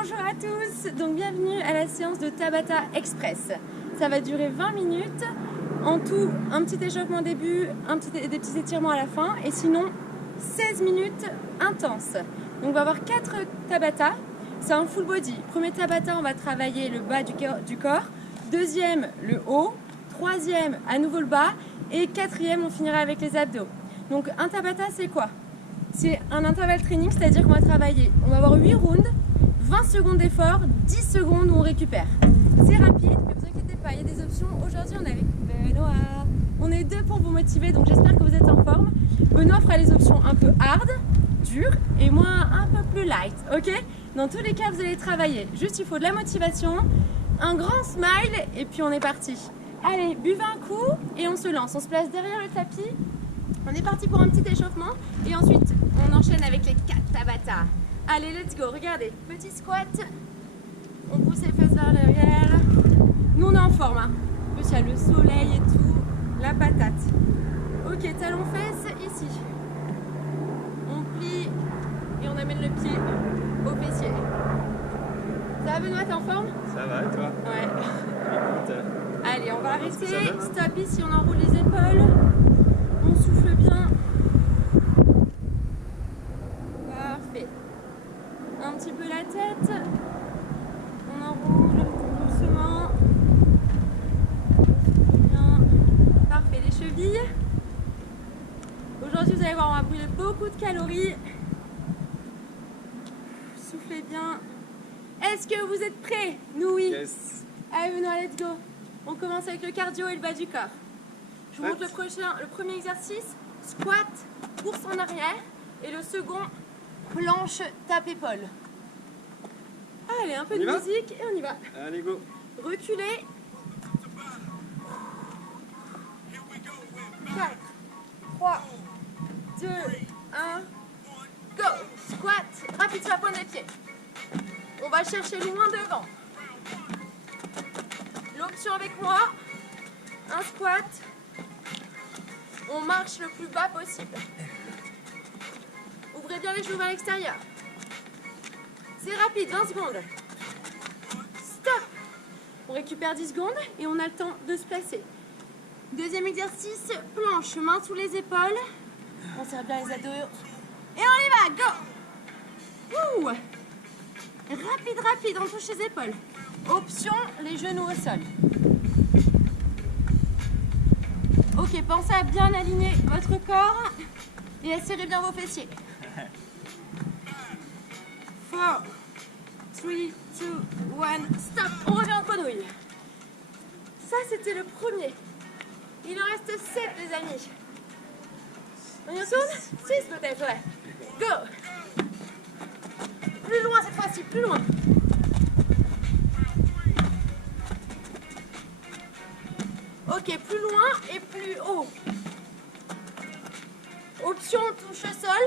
Bonjour à tous, donc bienvenue à la séance de Tabata Express. Ça va durer 20 minutes, en tout un petit échauffement au début, des petits étirements à la fin et sinon 16 minutes intenses. Donc on va avoir 4 Tabata, c'est un full body. Premier Tabata, on va travailler le bas du corps, deuxième le haut, troisième à nouveau le bas et quatrième on finira avec les abdos. Donc un Tabata c'est quoi? C'est un intervalle training, c'est-à-dire qu'on va travailler, on va avoir 8 rounds, 20 secondes d'effort, 10 secondes où on récupère. C'est rapide, ne vous inquiétez pas, il y a des options. Aujourd'hui, on est avec Benoît. On est deux pour vous motiver, donc j'espère que vous êtes en forme. Benoît fera les options un peu hard, dures, et moi un peu plus light, ok? Dans tous les cas, vous allez travailler. Juste, il faut de la motivation, un grand smile, et puis on est parti. Allez, buvez un coup, et on se lance. On se place derrière le tapis. On est parti pour un petit échauffement, et ensuite, on enchaîne avec les 4 Tabata. Allez, let's go, regardez, petit squat, on pousse les fesses vers l'arrière. Nous, on est en forme, hein. En plus, il y a le soleil et tout, la patate. Ok, talon fesses, ici. On plie et on amène le pied au fessier. Ça va, Benoît, t'es en forme? Ça va, et toi? Ouais. Allez, on va arrêter, stop ici, on enroule les épaules, on souffle bien. Un petit peu la tête, on enroule doucement, bien, parfait, les chevilles. Aujourd'hui vous allez voir, on va brûler beaucoup de calories. Soufflez bien. Est-ce que vous êtes prêts? Nous oui. Yes. Allez Benoît, let's go. On commence avec le cardio et le bas du corps. Je vous montre le premier exercice, squat, course en arrière, et le second, planche tape-épaule. Allez, un peu de musique et on y va. Allez, go. Reculez. 4, 3, 2, 1, go. Squat, rapide sur la pointe des pieds. On va chercher loin devant. L'option avec moi, un squat. On marche le plus bas possible. Ouvrez bien les genoux vers l'extérieur. C'est rapide, 20 secondes. Stop. On récupère 10 secondes et on a le temps de se placer. Deuxième exercice, planche, main sous les épaules. On serre bien les abdos. Et on y va, go. Ouh. Rapide, rapide, on touche les épaules. Option, les genoux au sol. Ok, pensez à bien aligner votre corps et à serrer bien vos fessiers. 4, 3, 2, 1, stop. On revient en quadrille. Ça, c'était le premier. Il en reste 7, les amis. On y retourne? 6 peut-être, ouais. Go. Plus loin cette fois-ci, plus loin. Ok, plus loin et plus haut. Option touche au sol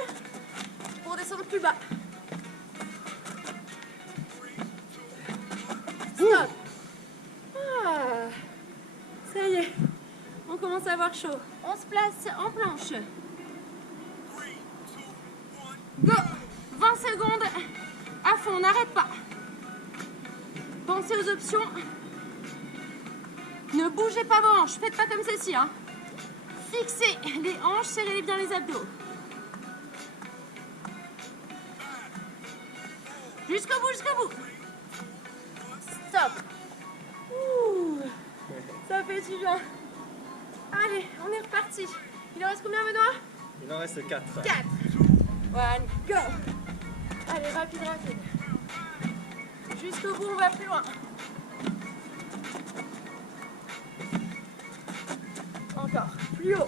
pour descendre plus bas. Stop. Ah, ça y est, on commence à avoir chaud. On se place en planche. Go. 20 secondes à fond, on n'arrête pas. Pensez aux options. Ne bougez pas vos hanches, faites pas comme ceci, hein. Fixez les hanches, serrez bien les abdos. Jusqu'au bout, jusqu'au bout. Stop. Ouh, ça fait du bien. Allez, on est reparti. Il en reste combien, Benoît? Il en reste 4. 4. 1, go. Allez, rapide, rapide. Jusqu'au bout, on va plus loin. Encore, plus haut.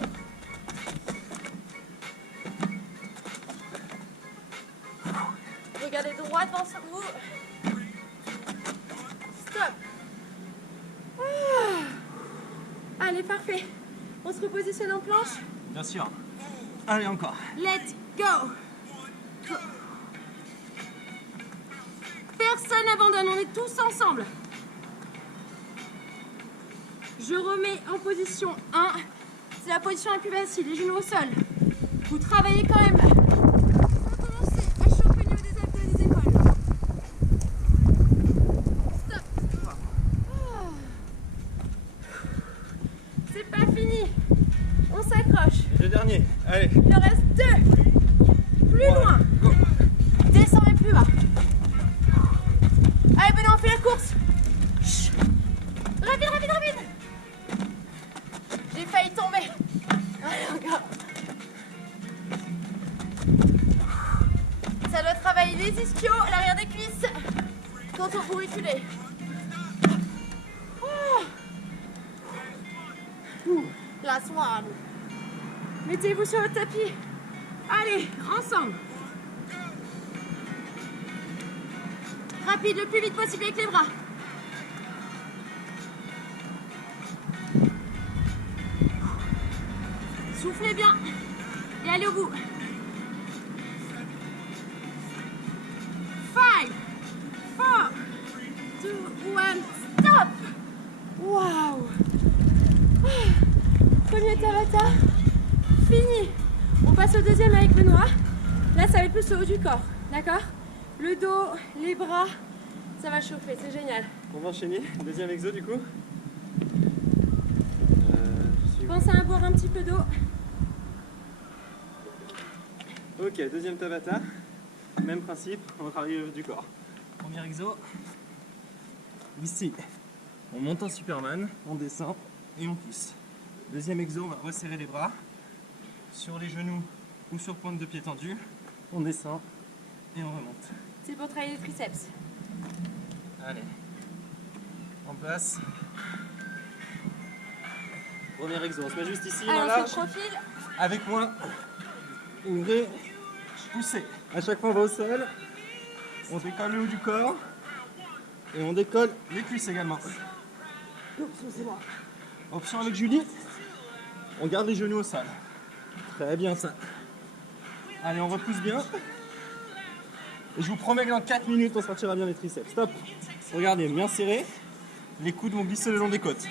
Regardez droit devant vous. Stop. Ah. Allez, parfait. On se repositionne en planche. Bien sûr. Allez, encore. Let's go. Personne n'abandonne, on est tous ensemble. Je remets en position 1. C'est la position la plus facile, les genoux au sol. Vous travaillez quand même. On va commencer à chauffer au niveau des abdos et des épaules. ischio à l'arrière des cuisses. Quand on pour reculer. Last one. Mettez-vous sur le tapis. Allez, ensemble. Rapide, le plus vite possible avec les bras. Soufflez bien et allez au bout. 5, 4, 2, 1, stop. Waouh. Premier Tabata, fini. On passe au deuxième avec Benoît. Là, ça va être plus le haut du corps, d'accord? Le dos, les bras, ça va chauffer, c'est génial. On va enchaîner. Deuxième exo du coup. Pensez à boire un petit peu d'eau. Ok, deuxième Tabata. Même principe, on va travailler le haut du corps. Premier exo. Ici, on monte en Superman, on descend et on pousse. Deuxième exo, on va resserrer les bras sur les genoux ou sur pointe de pied tendue. On descend et on remonte. C'est pour travailler les triceps. Allez, en place. Premier exo, on se met juste ici, main Alors, large. sur le profil. Avec moi, ouvrez, poussez. À chaque fois, on va au sol. On décolle le haut du corps. Et on décolle les cuisses également. Option, c'est moi. Option avec Julie. On garde les genoux au sol. Très bien ça. Allez, on repousse bien. Et je vous promets que dans 4 minutes, on sortira bien les triceps. Stop. Regardez, bien serré. Les coudes vont glisser le long des côtes.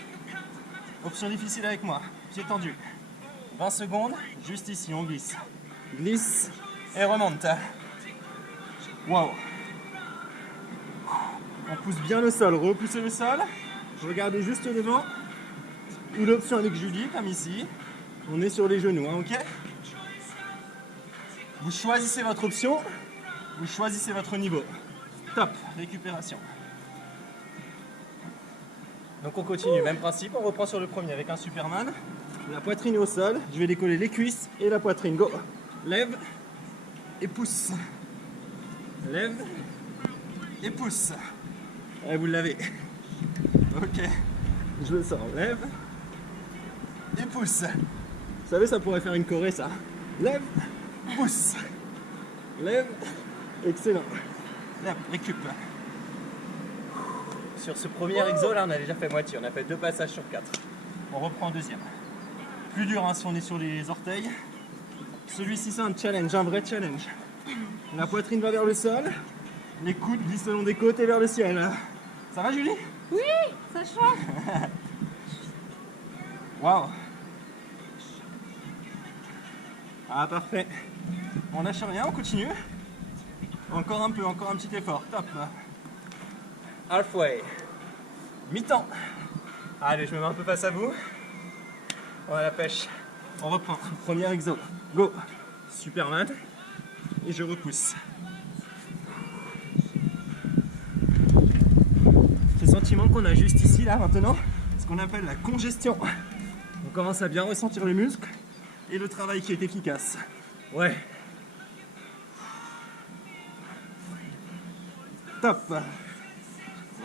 Option difficile avec moi. Pied tendu. 20 secondes. Juste ici, on glisse. Glisse et remonte. Waouh. On pousse bien le sol. Repoussez le sol. Regardez juste devant. Ou l'option avec Julie, comme ici. On est sur les genoux, hein, ok? Vous choisissez votre option. Vous choisissez votre niveau. Top, récupération. Donc on continue, même principe, on reprend sur le premier avec un Superman. La poitrine est au sol, je vais décoller les cuisses et la poitrine. Go. Lève et pousse. Lève et pousse. Et vous l'avez. Ok, je le sors. Lève et pousse. Vous savez, ça pourrait faire une choré, ça. Lève, pousse. Lève, excellent. Lève, récup. Sur ce premier exo, là, on a déjà fait moitié. On a fait 2 passages sur 4. On reprend un deuxième. Plus dur hein, si on est sur les orteils. Celui-ci, c'est un challenge, un vrai challenge. La poitrine va vers le sol. Les coudes glissent le long des côtes et vers le ciel. Ça va, Julie? Oui, ça change. Waouh. Ah, parfait. On lâche rien, on continue. Encore un peu, encore un petit effort. Top. Halfway. Mi-temps. Allez, je me mets un peu face à vous. On a la pêche. On reprend. Premier exo. Go. Superman. Et je repousse. Ce sentiment qu'on a juste ici, là, maintenant, ce qu'on appelle la congestion. On commence à bien ressentir les muscles et le travail qui est efficace. Ouais. Top.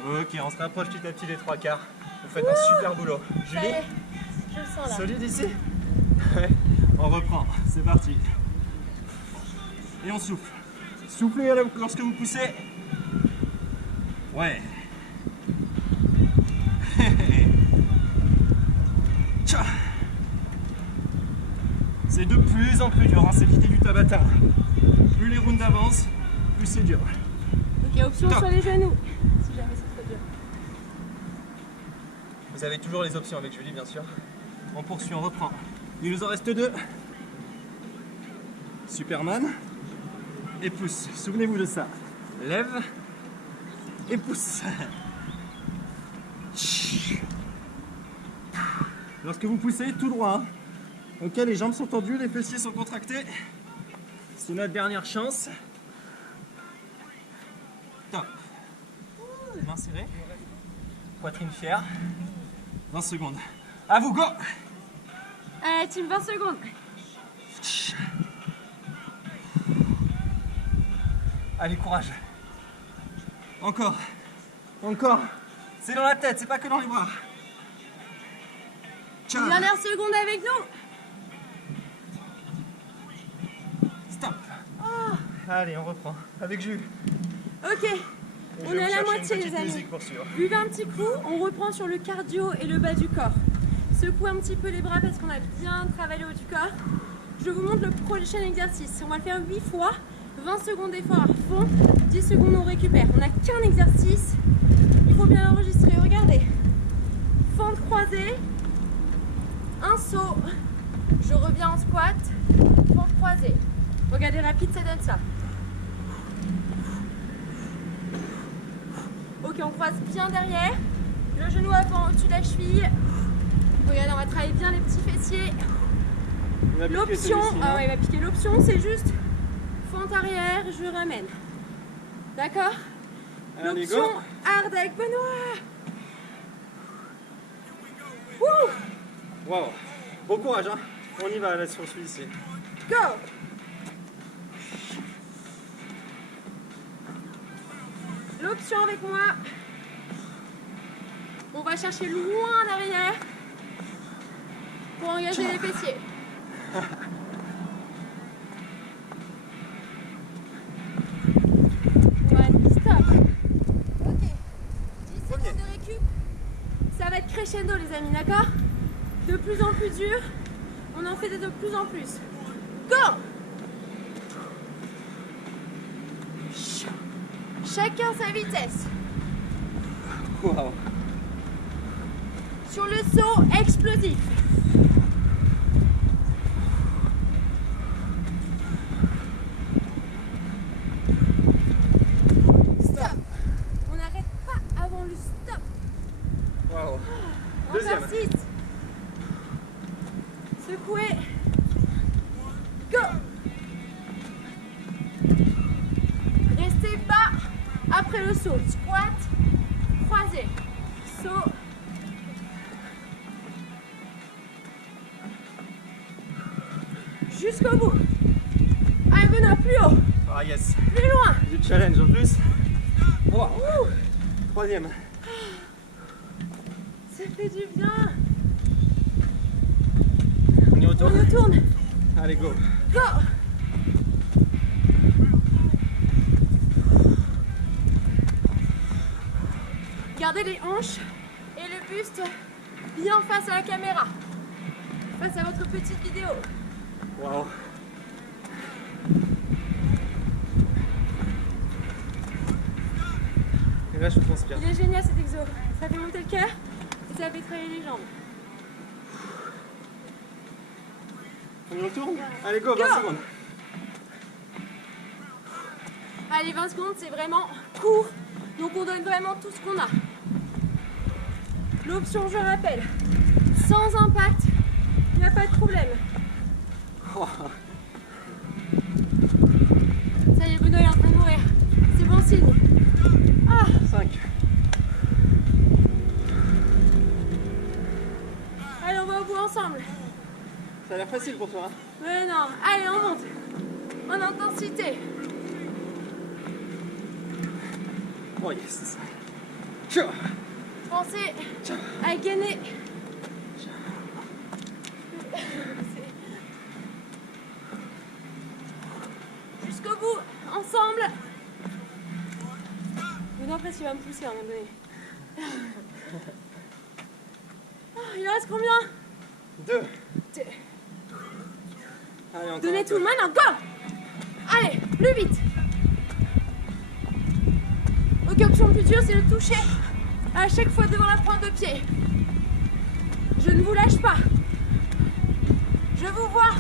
Ok, on se rapproche petit à petit des 3/4. Vous faites un super boulot. Julie, Je le sens là. solide ici? Ouais. On reprend, c'est parti. Et on souffle. Soufflez lorsque vous poussez. Ouais. Tcha. C'est de plus en plus dur, hein, c'est l'idée du Tabata. Plus les rounds avancent, plus c'est dur. Ok, option Top. sur les genoux. Si jamais c'est trop dur. Vous avez toujours les options avec Julie, bien sûr. On poursuit, on reprend. Il nous en reste 2. Superman. Et pousse. Souvenez-vous de ça. Lève. Et pousse. Lorsque vous poussez, tout droit. Hein. Ok, les jambes sont tendues, les fessiers sont contractés. C'est notre dernière chance. Top. Main serrée. Poitrine fière. 20 secondes. À vous, go! Allez, team, 20 secondes. Allez, courage. Encore. Encore. C'est dans la tête, c'est pas que dans les bras. Ciao. Dernière seconde avec nous. Stop. Allez, on reprend. Avec jus. Ok, on est à la moitié les amis. Buvez un petit coup, on reprend sur le cardio et le bas du corps. Secouez un petit peu les bras parce qu'on a bien travaillé le haut du corps. Je vous montre le prochain exercice. On va le faire 8 fois, 20 secondes d'effort à fond, 10 secondes on récupère. On n'a qu'un exercice, il faut bien l'enregistrer. Regardez, fente croisée, un saut, je reviens en squat, fente croisée. Regardez rapide, ça donne ça. Ok, on croise bien derrière, le genou avant au-dessus de la cheville. Regardez, on va travailler bien les petits fessiers. L'option, il va piquer. L'option, c'est juste fente arrière, je ramène. D'accord? L'option hard avec Benoît. Wow. Bon courage, hein. On y va là sur celui-ci. Go! L'option avec moi. On va chercher loin en arrière pour engager les fessiers. One, stop. Ok. 10 secondes de récup. Ça va être crescendo les amis, d'accord? De plus en plus dur. On en fait de plus en plus. Go! Chacun sa vitesse. Wow. Sur le saut explosif. Stop. On n'arrête pas avant le stop. Wow. Encore 6. Secouez. Go. Restez bas après le saut. Squat, croisé. Saut. Jusqu'au bout. Allez, Benoît, plus haut. Ah yes. Plus loin. Du challenge en plus. Wow. Troisième. Ça fait du bien. On y retourne. On retourne. Allez, go. Go. Gardez les hanches et le buste bien face à la caméra. Face à votre petite vidéo. Wow. Et là, je transpire. Il est génial cet exo. Ça fait monter le cœur et ça fait travailler les jambes. On y retourne? Allez, go, 20 secondes. Allez, 20 secondes, c'est vraiment court. Donc on donne vraiment tout ce qu'on a. L'option, je rappelle, sans impact, il n'y a pas de problème. Ça y est, Benoît est en train de mourir. C'est bon signe. 5. Allez, on va au bout ensemble. Ça a l'air facile pour toi, hein? Mais non, allez, on monte. En intensité. Oh yes. Ciao. Pensez à gainer. Jusqu'au bout, ensemble. Benoît, presque il va me pousser à un moment donné. Il en reste combien? 2. Allez, encore. Donnez tout, maintenant, go! Allez, plus vite. Ok, option plus dure, c'est le toucher à chaque fois devant la pointe de pied. Je ne vous lâche pas. Je vous vois.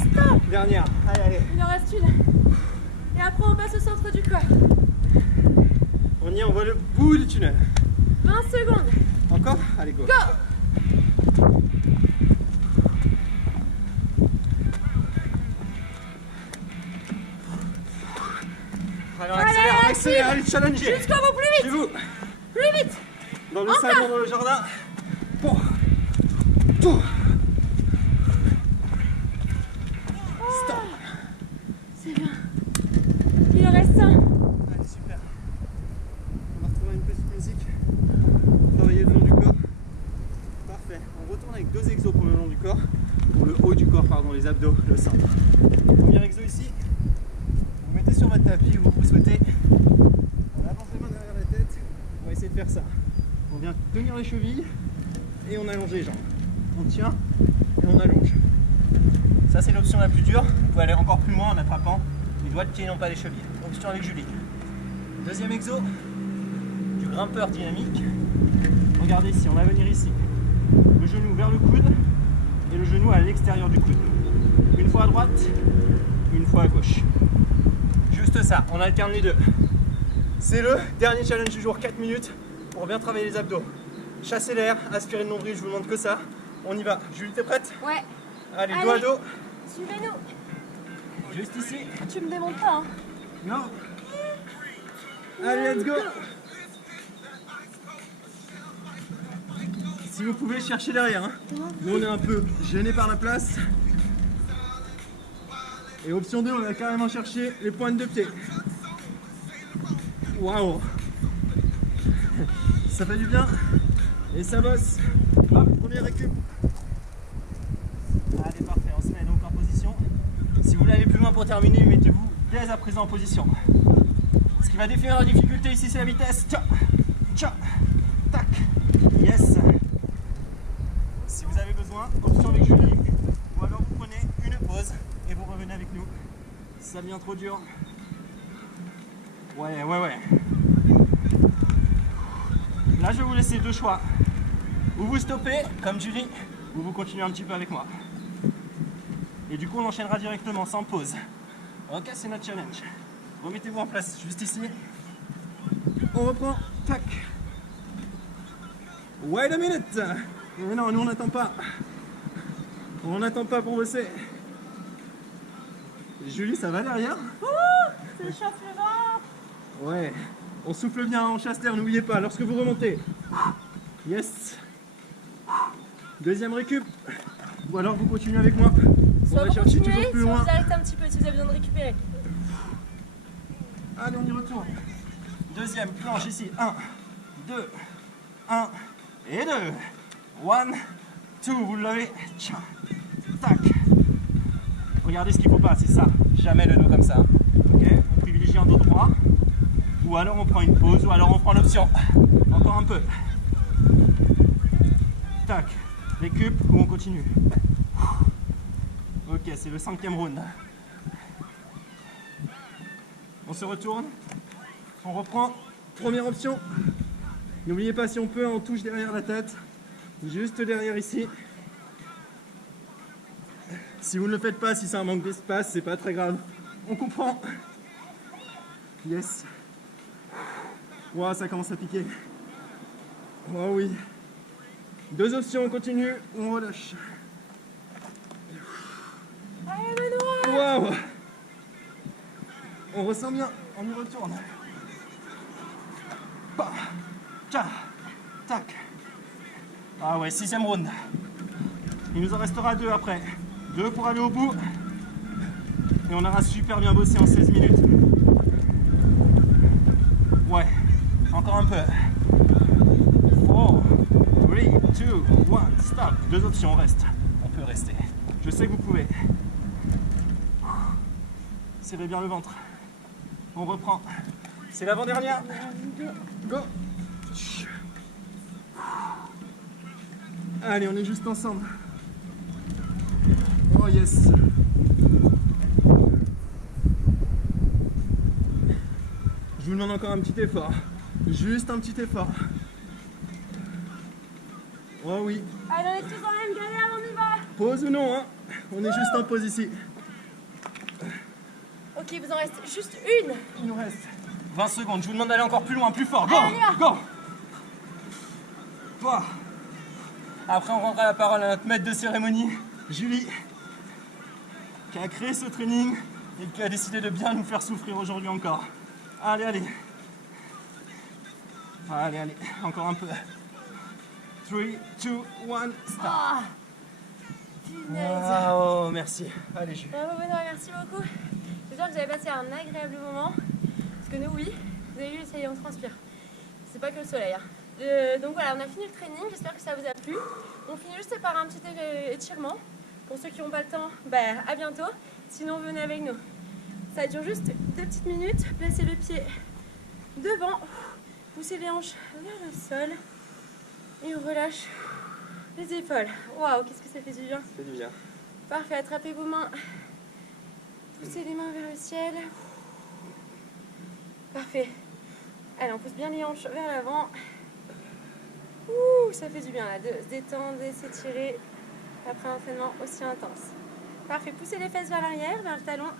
Stop. Dernière. Allez, allez. Il en reste une. Et après, on passe au centre du corps. On y est, on voit le bout du tunnel. 20 secondes. Encore? Allez, go. Go! Allez, on accélère, allez, challenger. Jusqu'au bout, plus Chez vite. vous. Plus vite. Dans le Encore. salon, dans le jardin. Bon. Tout. Allez, super. On va retrouver une petite musique. Travailler le long du corps. Parfait. On retourne avec 2 exos pour le long du corps. Pour le haut du corps, pardon, les abdos, le sein. Premier exo ici. Vous mettez sur votre tapis où vous souhaitez. On avance les mains derrière la tête. On va essayer de faire ça. On vient tenir les chevilles et on allonge les jambes. On tient et on allonge. Ça, c'est l'option la plus dure. Vous pouvez aller encore plus loin en attrapant les doigts de pied et non pas les chevilles. Option avec Julie. Deuxième exo, du grimpeur dynamique. Regardez ici, on va venir ici. Le genou vers le coude et le genou à l'extérieur du coude. Une fois à droite, une fois à gauche. Juste ça, on alterne les deux. C'est le dernier challenge du jour, 4 minutes pour bien travailler les abdos. Chasser l'air, aspirer le nombril, je vous demande que ça. On y va. Julie, t'es prête? Ouais. Allez, dos à dos. Suivez-nous. Juste ici. Tu me démontes pas, hein. Non. Allez, let's go. Si vous pouvez, chercher derrière. Hein. Nous, on est un peu gênés par la place. Et option 2, on va carrément chercher les pointes de pied. Waouh. Ça fait du bien. Et ça bosse. Hop, premier récup. Allez, parfait. On se met donc en position. Si vous voulez aller plus loin pour terminer, mettez-vous dès à présent en position. Ce qui va définir la difficulté ici, c'est la vitesse. Tcha, tcha, tac. Yes. Si vous avez besoin, option avec Julie. Ou alors vous prenez une pause et vous revenez avec nous. Si ça devient trop dur. Ouais. Là, je vais vous laisser 2 choix. Ou vous stoppez, comme Julie, ou vous continuez un petit peu avec moi. Et du coup, on enchaînera directement, sans pause. Ok, c'est notre challenge. Remettez-vous en place, juste ici. On reprend. Tac. Wait a minute. Mais non, nous on n'attend pas. On n'attend pas pour bosser. Julie, ça va derrière? Ça chauffe le ventre. Ouais. On souffle bien, on chasse l'air, n'oubliez pas, lorsque vous remontez. Yes. Deuxième récup. Ou alors vous continuez avec moi. On va chercher toujours plus loin. Vous arrêtez un petit peu si vous avez besoin de récupérer. Allez, on y retourne. Deuxième planche ici. 1, 2, 1 et 2. 1, 2, vous le levez. Tcha, tac. Regardez ce qu'il ne faut pas, c'est ça. Jamais le dos comme ça. Ok, on privilégie un dos droit. Ou alors on prend une pause, ou alors on prend l'option. Encore un peu. Tac. Récup ou on continue. Ok, c'est le 5e round. On se retourne. On reprend. Première option. N'oubliez pas, si on peut, on touche derrière la tête. Juste derrière ici. Si vous ne le faites pas, si c'est un manque d'espace, c'est pas très grave. On comprend. Yes. Wow, ça commence à piquer. Oh oui. 2 options, on continue ou on relâche. Allez, Benoît. Waouh. On ressent bien, on y retourne. Bah, tcha, tac. Ah ouais, 6e round. Il nous en restera 2 après. 2 pour aller au bout. Et on aura super bien bossé en 16 minutes. Ouais, encore un peu. 4, 3, 2, 1, stop. 2 options, on reste. On peut rester. Je sais que vous pouvez. Serrez bien le ventre. On reprend. C'est l'avant-dernière. Go. Allez, on est juste ensemble. Oh yes. Je vous demande encore un petit effort. Juste un petit effort. Oh oui. Allez, on est tous dans la même galère, on y va. Pause ou non, hein? On est juste en pause ici. Ok, il vous en reste juste une. Il nous reste 20 secondes. Je vous demande d'aller encore plus loin, plus fort. Go, Allez, go. Toi. Après, on rendra la parole à notre maître de cérémonie, Julie, qui a créé ce training et qui a décidé de bien nous faire souffrir aujourd'hui encore. Allez, allez. Allez, allez. Encore un peu. 3, 2, 1, stop. Ah, punaise. Oh, merci. Allez, Julie. Bravo Benoît, merci beaucoup. J'espère que vous avez passé un agréable moment. Parce que nous, oui, vous avez vu, ça y est, on transpire. C'est pas que le soleil. Hein. Donc voilà, on a fini le training, j'espère que ça vous a plu. On finit juste par un petit étirement. Pour ceux qui n'ont pas le temps, à bientôt. Sinon, venez avec nous. Ça dure juste 2 petites minutes. Placez le pied devant, poussez les hanches vers le sol et on relâche les épaules. Waouh, qu'est-ce que ça fait du bien. Ça fait du bien. Parfait, attrapez vos mains. Poussez les mains vers le ciel. Parfait. Allez, on pousse bien les hanches vers l'avant. Ouh, ça fait du bien là, de se détendre et s'étirer après un entraînement aussi intense. Parfait, poussez les fesses vers l'arrière, vers le talon.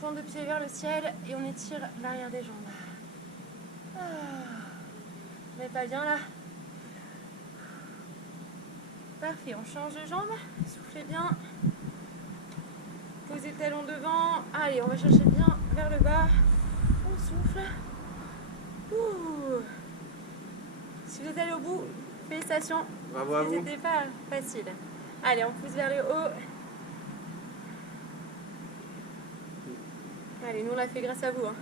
Pointe de pied vers le ciel et on étire l'arrière des jambes. Ah. Vous n'êtes pas bien là? Parfait, on change de jambe. Soufflez bien. Posez le talon devant. Allez, on va chercher bien vers le bas. On souffle. Ouh. Si vous êtes allé au bout, félicitations. Bravo à vous. C'était pas facile. Allez, on pousse vers le haut. Allez, nous on l'a fait grâce à vous. Hein.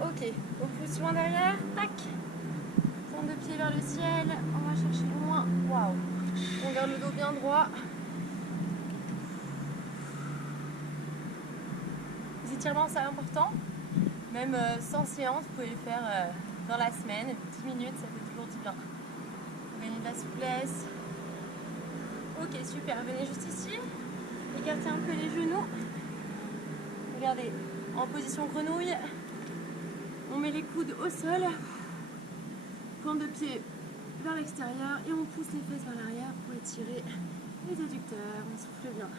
Ok, on pousse loin derrière. Tac. Pointe de pied vers le ciel. On va chercher loin. Waouh. On garde le dos bien droit. Les étirements, c'est important. Même sans séance, vous pouvez le faire dans la semaine. 10 minutes, ça fait toujours du bien. Gagnez de la souplesse. Ok, super. Venez juste ici. Écartez un peu les genoux. Regardez, en position grenouille. On met les coudes au sol. Pointe de pied vers l'extérieur et on pousse les fesses vers l'arrière pour étirer les adducteurs. On souffle bien.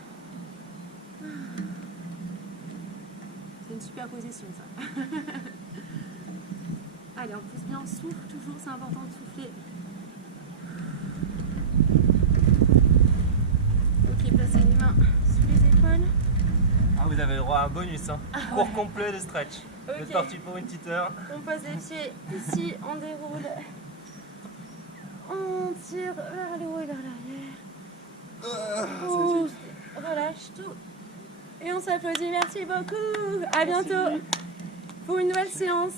C'est une super position ça. Allez, on pousse bien, on souffle toujours, c'est important de souffler. Ok, placez les mains sous les épaules. Ah, vous avez le droit à un bonus, hein. Cours complet de stretch. Okay. Vous êtes parti pour une petite heure. On pose les pieds ici, on déroule. On tire vers le haut et vers l'arrière. On relâche tout. Et on s'applaudit. Merci beaucoup. À bientôt pour une nouvelle séance.